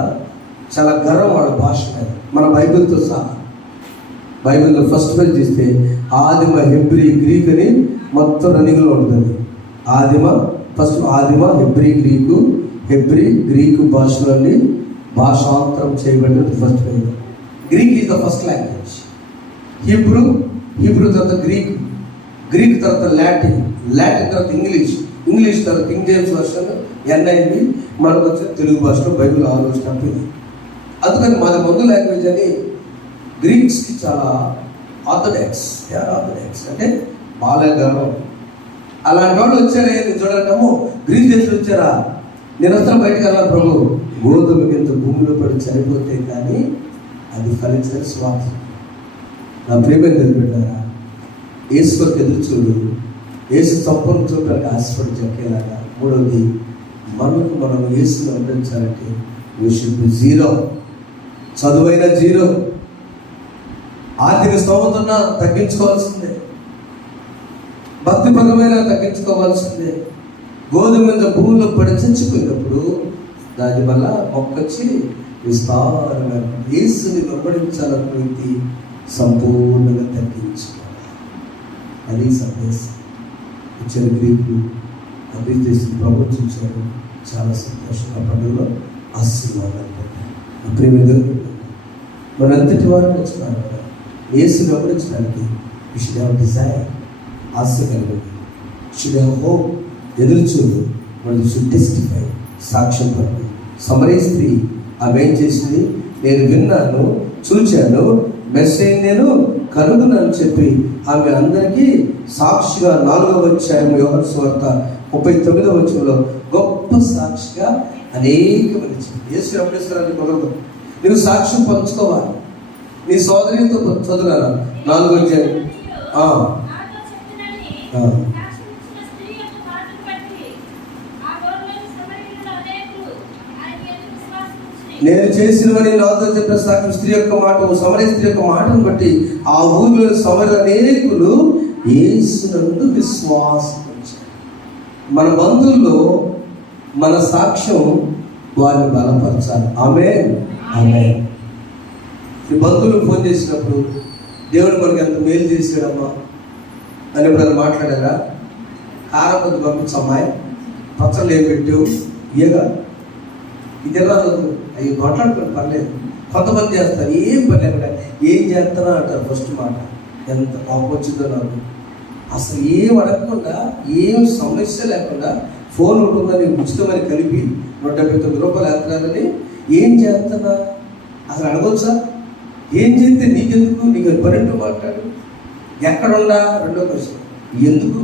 చాలా గర్వం వాళ్ళ భాష మీద. మన బైబిల్తో సహా బైబిల్లో ఫస్ట్ పేజ్ తీస్తే ఆదిమ, హెబ్రీ, గ్రీక్ అని మొత్తం రన్నింగ్లో ఉంటుంది. ఆదిమ హెబ్రీ, గ్రీకు భాషలోని భాషాంతరం చేయబడినది first page. Greek is the first language. Hebrew తర్వాత గ్రీక్ తర్వాత లాటిన్ తర్వాత ఇంగ్లీష్ తర్వాత కింగ్ జేమ్స్ వర్షన్, NIV, మనకు వచ్చిన తెలుగు భాషలో బైబిల్ ఆల్మోస్ట్ కంపెనీ. అందుకని మన ముందు లాంగ్వేజ్ అని గ్రీక్స్కి చాలా ఆర్థోడాక్స్ అంటే బాగా గర్వం. అలాంటి వాళ్ళు వచ్చారే నేను చూడటము, గ్రీస్ దేశం వచ్చారా, నేను వస్తాను బయటకు వెళ్ళాలి ప్రభు. గోధుమ గింజ భూమిలో పడి చనిపోతే కానీ అది ఫలించని స్వార్థం. నా ప్రేమను తెలిపెట్టారా, యేసు కొరకు ఎదురు చూడు, యేసు తప్పని చూడటానికి ఆశపడి చెప్పేలాగా. మూడవది, మనకు మనం యేసుని అందించాలంటే వీ షుడ్ బి జీరో. చదువైన జీరో, ఆర్థిక స్తోమత తగ్గించుకోవాల్సిందే, భక్తిపరమైన తగ్గించుకోవాల్సిందే. గోధుమ భూమిలో పడి చచ్చిపోయినప్పుడు దాని వల్ల మొక్కొచ్చి విస్తారంగా యేసుని వెంబడించాలన్న వ్యక్తి సంపూర్ణంగా తగ్గించుకోవాలి. అది సందేశం ఇచ్చిన గ్రీకులు అభివృద్ధి ప్రవర్తించారు. చాలా సంతోషంగా పండుగలో ఆశీర్వాదాలు ప్రేమ మనంతటి వారు వచ్చినారు కదా, యేసు వెంబడించడానికి యు షుడ్ హ్యావ్ డిజైర్, ఆశ కలిగి, షుడ్ హ్యావ్ హోప్, ఎదురుచూడు. మనం షుడ్ టెస్టిఫై, సాక్ష్యం పడి. సమరయ స్త్రీ ఆమె ఏం చేసింది? నేను విన్నాను, చూచాను, మెస్సేజ్ నేను కనుగొనని చెప్పి ఆమె అందరికీ సాక్షిగా 4వ అధ్యాయం యోహాను సువార్త 39వ వచనంలో గొప్ప సాక్షిగా అనేక మంది యేసు వెంబడిస్తారని మొదలు నువ్వు సాక్ష్యం పంచుకోవాలి. నీ సోదరితో చదువురా 4వ అధ్యాయం. నేను చేసినవని నాతో చెప్పిన సాక్షి స్త్రీ యొక్క మాట, సమరయ స్త్రీ యొక్క మాటను బట్టి ఆ ఊరిలో సమరయులు అనేకులు యేసునందు విశ్వాసం ఉంచారు. మన బంధువుల్లో మన సాక్ష్యం వారిని బలపరచాలి. ఆమేన్, ఆమేన్. ఈ బంధువులు ఫోన్ చేసినప్పుడు దేవుడు మనకి ఎంత మేలు చేశాడమ్మా అని ఎప్పుడైనా మాట్లాడారా? కారపొద్దు పంపించమ్మాయి, పచ్చళ్ళు ఏం పెట్టావు ఇయగా ఇది రాదు, అవి మాట్లాడుకోండి పర్లేదు. కొంతమంది చేస్తారు ఏం పర్లేదు, ఏం చేస్తానా అంటారు ఫస్ట్ మాట. ఎంత కోపం వచ్చిందో నాకు. అసలు ఏం అడగకుండా, ఏం సమస్య లేకుండా ఫోన్ ఉంటుందని ఉచితమని కలిపి 179 రూపాయలు వేస్తున్నారని ఏం చేస్తున్నా అసలు అడగొచ్చా? ఏం చేస్తే నీకెందుకు, నీకు పన్నెండు మాట్లాడు, ఎక్కడుండా? రెండో క్వశ్చన్, ఎందుకు?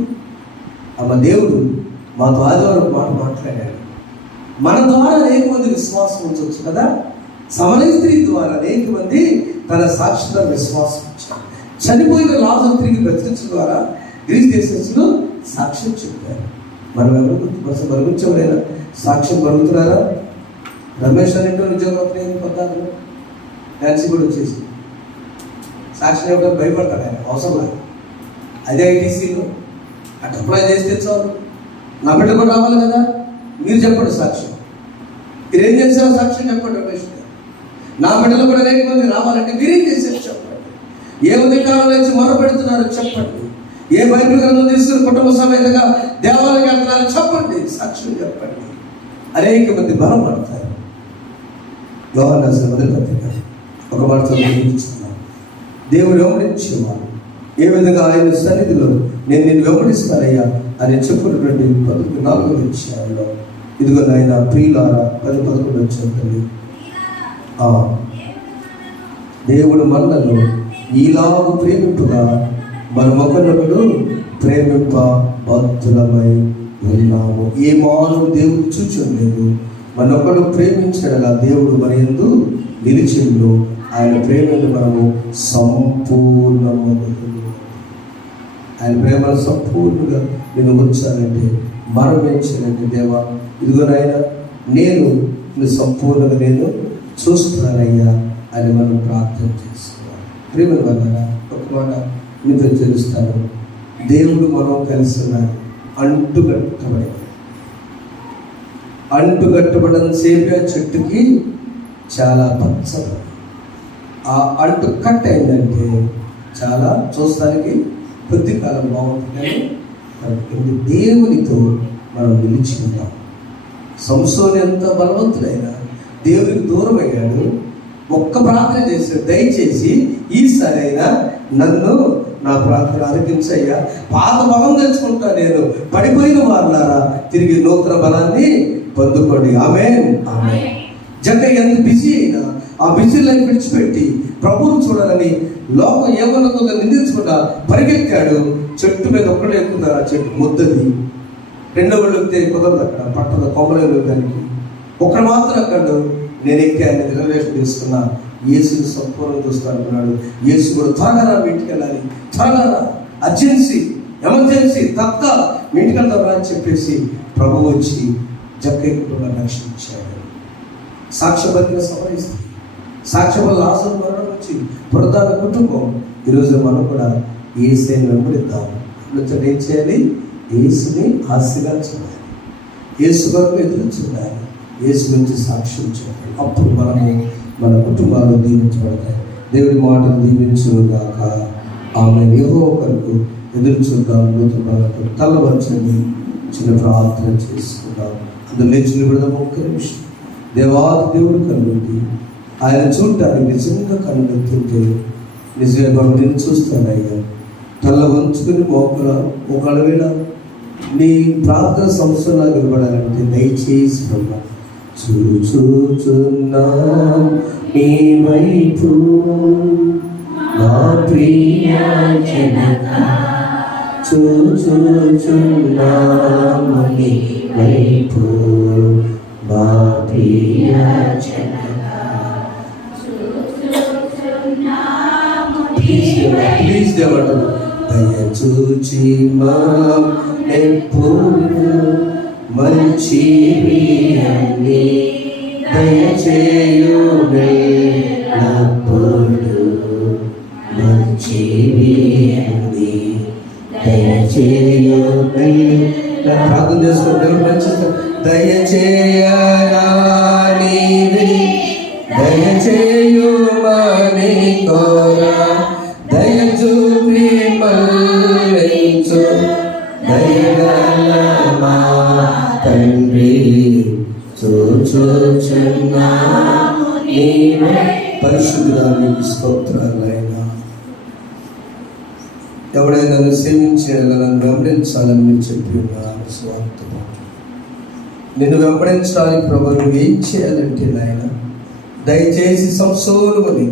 అమ్మ దేవుడు మాతో ఆదివారం మాట మాట్లాడాడు. మన ద్వారా అనేక మంది విశ్వాసం ఉంచవచ్చు కదా. సమరయ స్త్రీ ద్వారా అనేక మంది తన సాక్షిగా విశ్వాసం ఉంచారు. చనిపోయిన లాజరు తిరిగి బ్రతికించడం ద్వారా గ్రీస్ దేశంలో సాక్ష్యం చెప్పారు. మనం ఎవరు మరుగుచ్చేవారైనా సాక్ష్యం మరుగుతున్నారా? రమేష్ అని ఉద్యోగం పొందాలి, డాన్సీ కూడా వచ్చేసి సాక్ష్యం ఇవ్వడానికి భయపడతాడు ఆయన, అవసరం లేదు. అదే ఐటీసీలో అటు అప్లై చేస్తే చాలు. నా బిడ్డ కూడా రావాలి కదా, మీరు చెప్పండి సాక్ష్యం. మీరేం చేశారో సాక్ష్యం చెప్పండి. రమేష్ నా బిడ్డలు కూడా అనేక మంది రావాలంటే మీరేం చేశారు చెప్పండి. ఏ ఉదయకాలం నుంచి మొరపెడుతున్నారో చెప్పండి. ఏ బైబిల్ గ్రంథం తీసుకుని కుటుంబ సమేతంగా దేవాలయానికి వెళ్తున్నారో చెప్పండి, సాక్ష్యం చెప్పండి. అనేక మంది బలం పడతారు. యోహాను రాసిన మొదటి పత్రిక ఒక మాట చదువుతున్నాను. దేవుడు వెంబడించేవాడు ఏ విధంగా ఆయన సన్నిధిలో నేను నిన్ను వెంబడిస్తానయ్యా అని చెప్పినటువంటి 4వ అధ్యాయంలో ఇదిగో నాయన ప్రియులారా 10-11 వచ్చింది. దేవుడు మనలను ఈలాగు ప్రేమింపుగా మనమొకరినొకడు ప్రేమింప బద్ధులమై ఉన్నాము. ఏ మానవుడు దేవుడు చూచలేదు. మనొకడు ప్రేమించడలా దేవుడు మన యందు నిలిచిండు. ఆయన ప్రేమను మనము సంపూర్ణము, ఆయన ప్రేమను సంపూర్ణంగా నేను ఉంచాలంటే మరణించాలంటే దేవా ఇదిగో నాయన నేను సంపూర్ణంగా నేను చూస్తున్నానయ్యా అని మనం ప్రార్థన చేసుకోవాలి. ప్రేమ వల్ల ఒక మాట మీతో తెలుస్తాను. దేవుడు మనం కలిసి ఉన్నాడు. అంటుగట్టబడిన సేపే చెట్టుకి చాలా పచ్చగా ఆ అంటు కట్ అయిందంటే చాలా చూస్తానికి కొద్ది కాలం బాగుంటుంది. కానీ దేవునితో మనం నిలిచి ఉంటాం. సంసోను ఎంత బలవంతుడైనా దేవునికి దూరం అయ్యాడు. ఒక్క ప్రార్థన చేశాడు, దయచేసి ఈసారి అయినా నన్ను నా ప్రార్థన ఆలకించయ్యా, పాత బలం తెచ్చుకుంటా, నేను పడిపోయిన వారులారా తిరిగి నూతన బలాన్ని పొందుకోండి. ఆమేన్, ఆమేన్. జక్కయ్య ఎంత బిజీ అయినా ఆ బిజీ లైఫ్ విడిచిపెట్టి ప్రభువును చూడాలని లోకం ఏమన్నదో నిందించకుండా పరిగెత్తాడు. చెట్టు మీద ఒక్కడే ఎక్కుతున్నారు. ఆ చెట్టు ముద్దది, రెండో వాళ్ళు ఎక్కితే కుదరదు, అక్కడ పట్టద కొమ్మలు దానికి ఒకడు మాత్రం అక్కడ నేను ఎక్కాను, రిజర్వేషన్ తీసుకున్నా, యేసుని సంపూర్ణం చూస్తాను అన్నాడు. యేసు కూడా త్వరగా మీ ఇంటికి వెళ్ళాలి, త్వరగా అర్జెన్సీ, ఎమర్జెన్సీ, తప్ప మీ ఇంటికి వెళ్తారా అని చెప్పేసి ప్రభు వచ్చి జక్కయ్య కుటుంబాన్ని రక్షించాడు. సాక్ష్యబద్ధిగా సమరయిస్తుంది. సాక్ష్యముల లాజరు మరణం నుంచి పునరుద్ధాన కుటుంబం. ఈరోజు మనం కూడా యేసుని వెంబడిద్దాం. ఇప్పుడు ఏం చేయాలి? యేసుని ఆశగా చూడాలి, యేసు వరకు ఎదురు చూడాలి, యేసు గురించి సాక్ష్యం చెప్పాలి. అప్పుడు మన కుటుంబాలు దీవించబడతాయి. దేవుడి మాటలు దీవించుగాక. ఆమె యెహోవా కొరకు ఎదురు చూద్దాం. నూతన తల వంచండి, చిన్న ప్రార్థన చేసుకుందాం. అందులో లేచి నిలబడదాం. ఒక్క నిమిషం. దేవాది దేవుడు కనుగొంది ఆయన చూడటానికి నిజంగా కనుగొంటుంటే నిజమే బాబు నేను చూస్తానయ్యా. తల వంచుకుని ఒకళ్ళ వేళ నీ ప్రార్థన సంవత్సరంలో నిలబడాలంటే దయచేసి బ్రహ్మ చూచుచున్నా నీ వైపు నా ప్రియ జనక, చూచుచున్నా నీ వైపు నా ప్రియ జనక. ప్లీజ్ దేవడు దయచూచి ఎప్పుడు మంచివి అన్ని దయచేయు ఎల్లప్పుడు మంచివి అన్ని దయచేయు. ప్రార్థన చేసుకోండి. మంచి దయచేయరా నీవే దయచేయుమని కోరా, దయ చూపి మళ్ళించు దయగల మా తండ్రి, చూచుచున్నాము నీవే. పరిశుద్ధానికి స్తోత్రాలైనా. ఎవడైనా నన్ను సేవించేయాలని నన్ను వెంబడించాలని మీరు చెప్పి ఉన్నారు. స్వార్థం నిన్ను వెంబడించడానికి ప్రభు నువ్వు ఏం చేయాలంటే నాయన దయచేసి సంసోలువని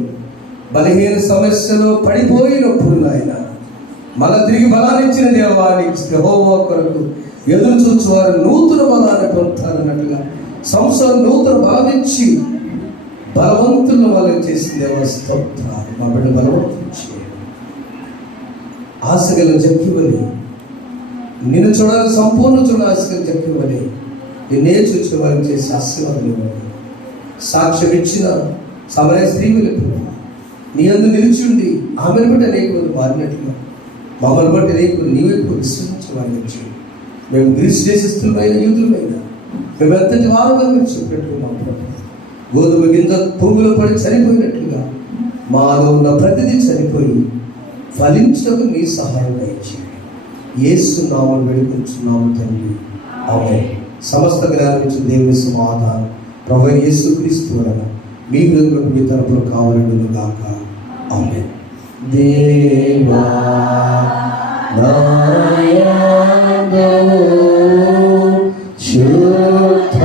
బలహీన సమస్యలో పడిపోయినప్పుడు నాయన మళ్ళా తిరిగి బలాన్నిచ్చిన దేవానికి యెహోవా కొరకు ఎదురు చూచువారు నూతన బలాన్ని పొందుతారన్నట్టుగా సంసోను నూతన బలమిచ్చి బలవంతులను వాళ్ళు చేసిన దేవస్తోత్రాలు. మా బిడ్డ బలవంతులు చేయాలి. ఆశగల జక్కివని నిన్ను చూడాలి, సంపూర్ణ చూడాలి. ఆశగల జక్కివని నిన్నే చూసిన వారిని చేసి ఆశీర్వాదం ఇవ్వండి. సాక్ష్యం ఇచ్చిన సమరయ స్త్రీ నీ అందు నిలిచిండి ఆమెను బట్టి అనేక మంది మారినట్లుగా మమ్మల్ని బట్టి అనేక నీ వైపు విశ్వసించిన వారిని వచ్చి మేము గ్రీస్ దేశస్తులమైన యూదులమైన మేము ఎంతటి వారుగా మీరు చెప్పినట్టున్నాం. గోధుమ గింజ పువ్వులో పడి చనిపోయినట్లుగా మాలో ఉన్న ప్రతిదీ చనిపోయి ఫలించడం నీ సహాయం దయచేయండి. యేసు నామమున వేడుకొంచున్నాము తండ్రి. ఆమేన్. సమస్త జ్ఞానం ఇచ్చిన దేవుని సమాధానం ప్రభువైన యేసుక్రీస్తు వలన మీ హృదయంలో మీ తరపున కావాలని గాక. ఆమేన్. దేవా నాయనా శుద్ధ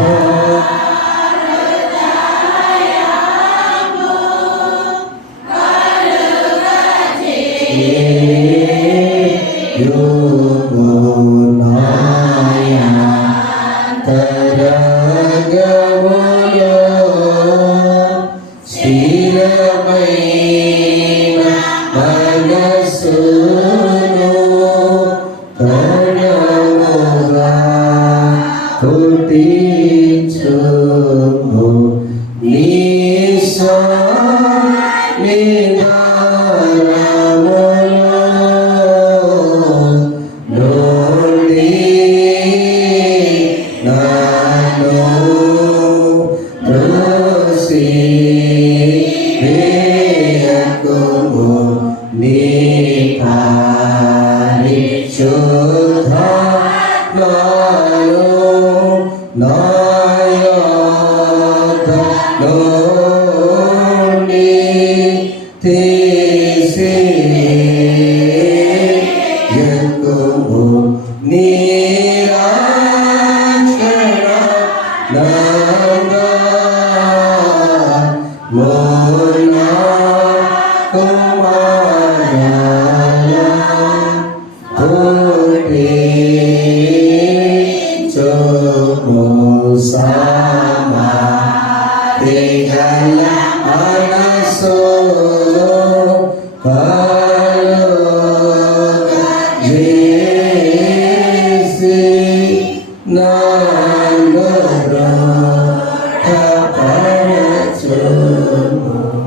Lord,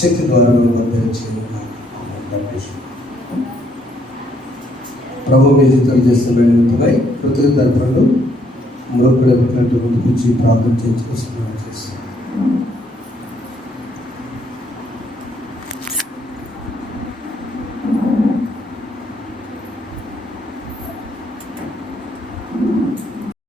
శక్తి ద్వారా చేయడం. ప్రభు మీ జీవితం చేస్తున్న నిమిత్తమై కృతజ్ఞత అర్పణలు మురొక్కలు ఎప్పటికంటే ముందుకు వచ్చి ప్రార్థన చేస్తున్నాను.